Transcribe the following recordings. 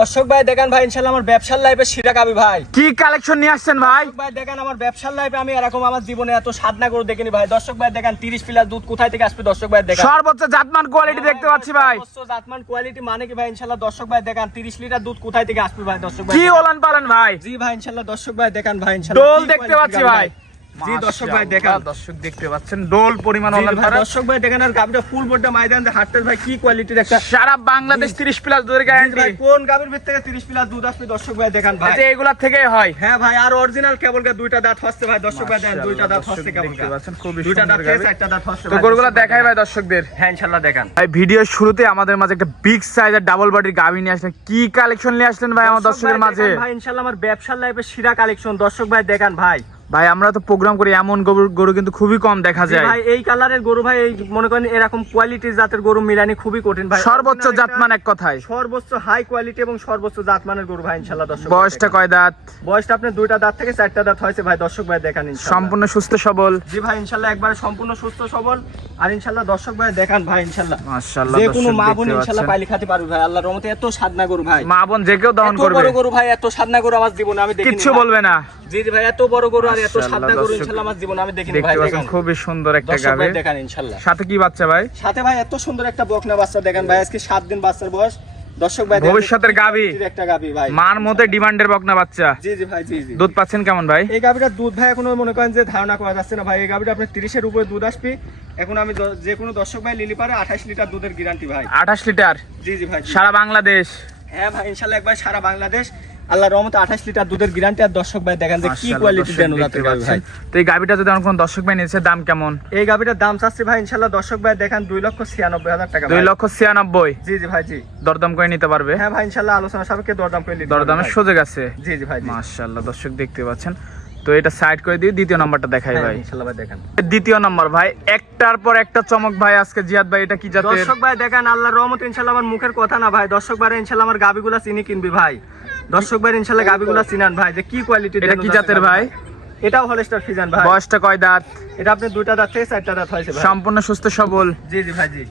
দর্শক ভাই দেখেন ভাই ইনশাআল্লাহ আমার ব্যবসার লাইফে শিরা গাবি ভাই। কি কালেকশন নিয়ে আসছেন ভাই? ভাই দেখেন আমার ব্যবসার লাইফে আমি এরকম আমার জীবনে এত সাধনা করে দেখিনি ভাই। দর্শক ভাই দেখেন 30 প্লাস দুধ কোথায় থেকে আসবে দর্শক ভাই দেখেন। সর্বোচ্চ জাতমান কোয়ালিটি দেখতে পাচ্ছি ভাই। সর্বোচ্চ জাতমান কোয়ালিটি মানে কি ভাই ইনশাআল্লাহ দর্শক ভাই দেখেন 30 লিটার দুধ কোথায় থেকে আসবে ভাই দর্শক ভাই। কি ওলান পালন ভাই? জি ভাই ইনশাআল্লাহ দর্শক ভাই দেখেন ভাই ইনশাআল্লাহ ডোল দেখতে পাচ্ছি ভাই। জি দর্শক ভাই দেখেন, দর্শক দেখতে পাচ্ছেন ডোল পরিমাণ ওলান পালন। দর্শক ভাই দেখেন আর গাবিটা ফুল বডি ময়দান হাটতের ভাই কি কোয়ালিটির একটা সারা বাংলাদেশ 30 প্লাস দুধের গ্যারান্টি। ভাই কোন গাবির ভিতর থেকে 30 প্লাস দুধ আসবে দর্শক ভাই দেখেন ভাই। এটা এগুলা থেকেই হয়। হ্যাঁ ভাই আর অরিজিনাল কেবল দুইটা দাঁত হচ্ছে ভাই দর্শক ভাই দেখেন দুইটা দাঁত হচ্ছে কেবল দেখতে পাচ্ছেন খুবই দুইটা দাঁত সুন্দর থেকে গাবি। চারটা দাঁত হচ্ছে তো গরুগুলা দেখাই ভাই দর্শকদের। হ্যাঁ ইনশাআল্লাহ দেখেন ভাই ভিডিওর শুরুতে আমাদের মাঝে একটা বিগ সাইজের ডাবল বডির গাবি নিয়ে আসলেন। কি কালেকশন নিয়ে আসলেন ভাই আমার দর্শকের মাঝে? ভাই ইনশাআল্লাহ আমার ব্যবসার লাইফে শিরা কালেকশন দর্শক ভাই দেখেন ভাই। ভাই আমরা তো প্রোগ্রাম করি এমন গরু কিন্তু খুবই কম দেখা যায় ভাই। এই কালারের গরু ভাই এই মনে করেন এরকম কোয়ালিটির জাতের গরু মিলানি খুবই কঠিন ভাই। সর্বোচ্চ জাতমান এক কথায় সর্বোচ্চ হাই কোয়ালিটি এবং সর্বোচ্চ জাতমানের গরু ভাই ইনশাআল্লাহ দর্শক। বয়সটা কয় দাঁত? বয়সটা আপনার দুইটা দাঁত থেকে চারটা দাঁত হয়েছে ভাই দর্শক ভাই দেখেন ইনশাআল্লাহ। সম্পূর্ণ সুস্থ সবল? জি ভাই ইনশাআল্লাহ একবারে সম্পূর্ণ সুস্থ সবল। আর ইনশাআল্লাহ দর্শক ভাই দেখেন ভাই ইনশাআল্লাহ মাশাআল্লাহ যে কোনো মা বোন ইনশাআল্লাহ পাইলে খেতে পারবে ভাই আল্লাহর রহমতে। এত সাধনা গরু ভাই, মা বোন যে কেউ দহন এত করবে। বড় গরু ভাই এত সাধনা গরু আমার জীবনে আমি দেখিনি। কিচ্ছু বলবে না। জি জি ভাই এত বড় গরু আর এত সাধনা গরু ইনশাআল্লাহ আমার জীবনে আমি দেখিনি ভাই। দেখেন খুবই সুন্দর একটা দর্শক গাবি ভাই দেখেন ইনশাআল্লাহ। সাথে কি বাচ্চা ভাই? সাথে ভাই এত সুন্দর একটা বকনা বাচ্চা দেখেন ভাই আজকে 7 দিন বাচ্চার বয়স দর্শক ভাই। ভবিষ্যতের গাবি একটা গাবি ভাই মান মতে ডিমান্ডের বকনা বাচ্চা। জি জি ভাই জি জি। দুধ পাচ্ছেন কেমন ভাই? এই গাবিটার দুধ ভাই এখনো মনে করেন যে ধারণা করা যাচ্ছে না ভাই। এই গাবিটা আপনার 30 এর উপরে দুধ আসবে। এখন আমি যে কোনো দর্শক ভাই লিলি পারে 28 লিটার দুধের গ্যারান্টি ভাই। 28 লিটার? জি জি ভাই। সারা বাংলাদেশ? হ্যাঁ ভাই ইনশাআল্লাহ একবার সারা বাংলাদেশ আল্লাহর রহমতে 28 লিটার দুধের গ্যারান্টি। আর দর্শক ভাই দেখেন যে কি কোয়ালিটি দেন ওদের গাবি ভাই। তো এই গাবিটা যদি কোন দর্শক ভাই নিচ্ছে দাম কেমন? এই গাবিটার দাম চাচ্ছে ভাই ইনশাআল্লাহ দর্শক ভাই দেখেন 2,96,000 টাকা। 2,96,000? জি জি ভাই জি। দরদাম করে নিতে পারবে? হ্যাঁ ভাই ইনশাআল্লাহ আলোচনা সাপেক্ষে দরদাম করে নিতে পারবে। দরদামের সুযোগ আছে? জি জি ভাই জি। মাশাআল্লাহ দর্শক দেখতে পাচ্ছেন। তো এটা সাইড করে দিই, দ্বিতীয় নাম্বারটা দেখাই ভাই। ইনশাআল্লাহ ভাই দেখেন দ্বিতীয় নাম্বার ভাই একটার পর একটা চমক ভাই আজকে জিয়াদ ভাই। এটা কি জাতের? দর্শক ভাই দেখেন আল্লাহর রহমতে ইনশাআল্লাহ আমার মুখের কথা না ভাই। দর্শক ভাই ইনশাআল্লাহ আমার গাবিগুলা চিনি কিনবি ভাই। দর্শক ভাই ইনশাআল্লাহ গাবিগুলা চিনান ভাই যে কি কোয়ালিটি। এটা কি জাতের ভাই? এটাও হলস্টার ফ্রিজিয়ান ভাই। বয়সটা কয় দাঁত? এটা আপনি দুইটা দাঁত থেকে চারটা দাঁত হয়েছে ভাই। সম্পূর্ণ সুস্থ সবল? জি জি ভাই জি।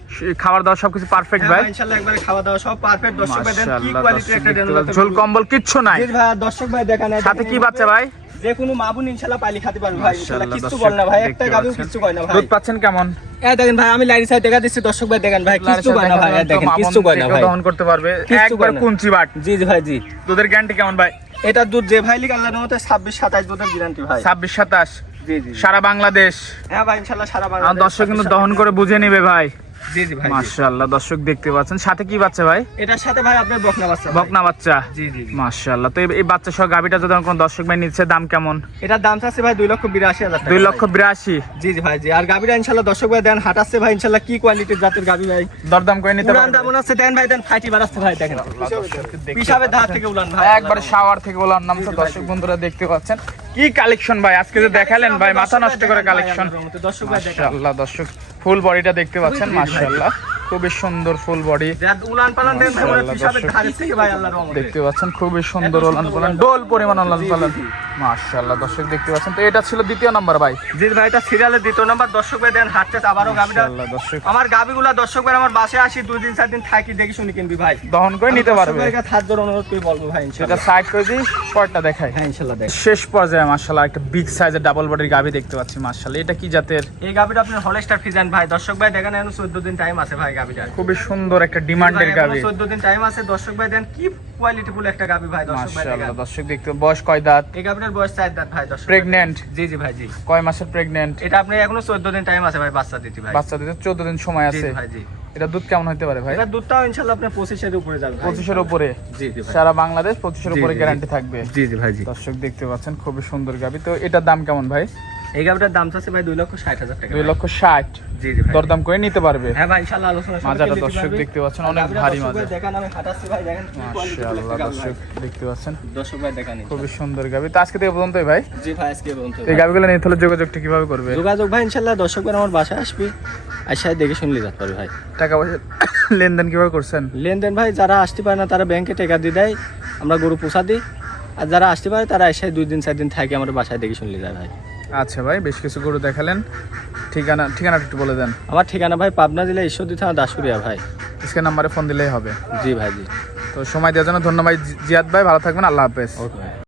খাবার দাবার সবকিছু পারফেক্ট ভাই? ইনশাআল্লাহ একবারে খাওয়া দাওয়া সব পারফেক্ট। দর্শক ভাই দেখেন কি মাশাআল্লাহ কোয়ালিটির একটা দর্শক ডেনু। ঝোল কম্বল কিচ্ছু নাই? জি ভাই দর্শক ভাই দেখেন সাথে কি বাচ্চা ভাই? যে কোনো মা বোন ইনশাআল্লাহ পাইলে খেতে পারবে ভাই ইনশাআল্লাহ। কিচ্ছু বল না ভাই, একটা গাবিও কিচ্ছু কয় না ভাই। দুধ পাচ্ছেন কেমন? এই দেখেন ভাই আমি লাইরি সাইড দেখা দিচ্ছি দর্শক ভাই দেখেন ভাই কিচ্ছু কয় না ভাই। দেখেন কিচ্ছু কয় না ভাই। দহন করতে পারবে একবার কুঞ্চি বাট। জি জি ভাই জি। দুধের গ্যারান্টি কেমন ভাই? এটা দুধ যে ভাই লিখ আল্লাহর রহমতে 26-27 দুধের গ্যারান্টি ভাই। 26-27? জি জি। সারা বাংলাদেশ? হ্যাঁ ভাই ইনশাআল্লাহ সারা আর বাংলাদেশ। দর্শক কিন্তু দহন করে বুঝে নেবে ভাই। জি জি ভাই। মাশাআল্লাহ দর্শক দেখতে পাচ্ছেন। সাথে কি বাচ্চা ভাই? এটার সাথে ভাই আপনার বকনা বাচ্চা। বকনা বাচ্চা? জি জি। মাশাআল্লাহ। তো এই বাচ্চা সহ গাবিটা যদি কোন দর্শক ভাই নিচ্ছে দাম কেমন? এটার দাম চাচ্ছে ভাই 2,82,000 টাকা। 2,82,000? জি জি ভাই জি। আর গাবিটা ইনশাআল্লাহ দর্শক ভাই দেন হাঁটাচ্ছে ভাই ইনশাআল্লাহ কি কোয়ালিটির জাতের গাবি ভাই। দরদাম করে নিতে উলান পারবে? দামন আছে দেন ভাই দেন ফাইটি বাড়াচ্ছে ভাই দেখেন। পিছাবে ধার থেকে উলান ভাই একবার শাওয়ার থেকে বলার নামছে। দর্শক বন্ধুরা দেখতে পাচ্ছেন কি কালেকশন ভাই আজকে যে দেখালেন ভাই, মাথা নষ্ট করে কালেকশন। দর্শক ভাই দেখেন মাশাআল্লাহ দর্শক ফুল বডিটা দেখতে পাচ্ছেন। মাশাআল্লাহ খুবই সুন্দর ফুল বডি যার উলান পালান দেন ভাই ওরা পিছাবে ধার থেকে ভাই আল্লাহর রহমতে। দেখতে পাচ্ছেন খুবই সুন্দর ওলান পালান, ডোল পরিমাণ ওলান পালান। মাশাআল্লাহ দর্শক দেখতে পাচ্ছেন। তো এটা ছিল দ্বিতীয় নাম্বার ভাই। জি ভাই এটা সিরিয়ালের দ্বিতীয় নাম্বার। দর্শক ভাই দেন হাঁটতে আবারও গাবিটা। মাশাআল্লাহ দর্শক আমার গাবিগুলা দর্শক ভাই আমার বাসায় আসি 2 দিন 4 দিন থাকি দেখি শুনি কিনবি ভাই। দহন করে নিতে পারবে? দর্শক ভাইকে হাত ধরে অনুরোধ করে বলবো ভাই এটা ইনশাআল্লাহ। সাইড করে দিই, পরটা দেখাই। হ্যাঁ ইনশাআল্লাহ দেখ। শেষ পর্যায়ে মাশাআল্লাহ একটা বিগ সাইজের ডাবল বডির গাবি দেখতে পাচ্ছি। মাশাআল্লাহ এটা কি জাতের? এই গাবিটা আপনার হলস্টার ফ্রিজিয়ান ভাই। দর্শক ভাই দেখেন এখন 14 দিন টাইম আছে ভাই গাবিটা। খুবই সুন্দর একটা ডিমান্ডের গাবি। 14 দিন টাইম আছে। দর্শক ভাই দেন কি কোয়ালিটি ফুল একটা গাবি ভাই। দর্শক ভাই মাশাআল্লাহ দেখেন দর্শক দেখতে। বয়স কয় দাঁত? এই গাবিটার বয়স 4 দাঁত ভাই। দর্শক প্রেগন্যান্ট? জি জি ভাই জি। কয় মাসের প্রেগন্যান্ট? এটা আপনি এখনো 14 দিন টাইম আছে ভাই বাচ্চা দিতে ভাই। বাচ্চা দিতে 14 দিন সময় জি আছে। ভাই জি। এটা দুধ কেমন হতে পারে ভাই? এটা দুধটাও ইনশাআল্লাহ আপনার 25 এর উপরে যাবে ভাই। 25 এর উপরে? জি জি ভাই। সারা বাংলাদেশ 25 এর জি, উপরে জি, গ্যারান্টি থাকবে? জি জি ভাই জি। দর্শক দেখতে পাচ্ছেন খুবই সুন্দর গাবি। তো এটার দাম কেমন ভাই? এই গাবিটার দাম চাচ্ছে ভাই 2,60,000 টাকা। 2,60,000? জি জি ভাই। দরদাম করে নিতে পারবে? হ্যাঁ ভাই ইনশাআল্লাহ আলোচনা সাপেক্ষে মাজাটা নিতে দর্শক পারবে। দেখতে পাচ্ছেন অনেক গাবিটা ভারী দর্শক মাজা। ভাই দেখেন আমি হাঁটাচ্ছি ভাই দেখেন কি কোয়ালিটি ফুল মাশাআল্লাহ একটা গাবি ভাই। দর্শক দেখতে পাচ্ছেন দর্শক ভাই দেখেন খুবই সুন্দর গাবি। তো আজকে থেকে পর্যন্তই ভাই? জি ভাই আজকে বলতে এই গাবিগুলো নিতে হলে যোগাযোগটা কিভাবে করবে? যোগাযোগ ভাই ইনশাআল্লাহ দর্শক ভাই আমার বাসায় আসবে আইসা দেখে শুনলে যেতে পারবে ভাই। টাকা পয়সা লেনদেন কিভাবে করছেন? লেনদেন ভাই যারা আসতে পারে না তারা ব্যাংকে টাকা দিয়ে দেয়, আমরা গরু পোষা দিই। আর যারা আসতে পারে তারা এসে 2 দিন 4 দিন থাকে আমার বাসায় দেখে শুনলে যায় ভাই। আচ্ছা ভাই বেশ কিছু গরু দেখালেন। ঠিকানাটা একটু বলে দেন। আমার ঠিকানা ভাই পাবনা জেলা ঈশ্বরদী থানা দাসুরিয়া ভাই। আজকে নাম্বারে ফোন দিলেই হবে? জি ভাই জি। তো তো সময় দেওয়ার জন্য ধন্যবাদ জিয়াদ ভাই, ভালো থাকবেন, আল্লাহ হাফেজ। ওকে।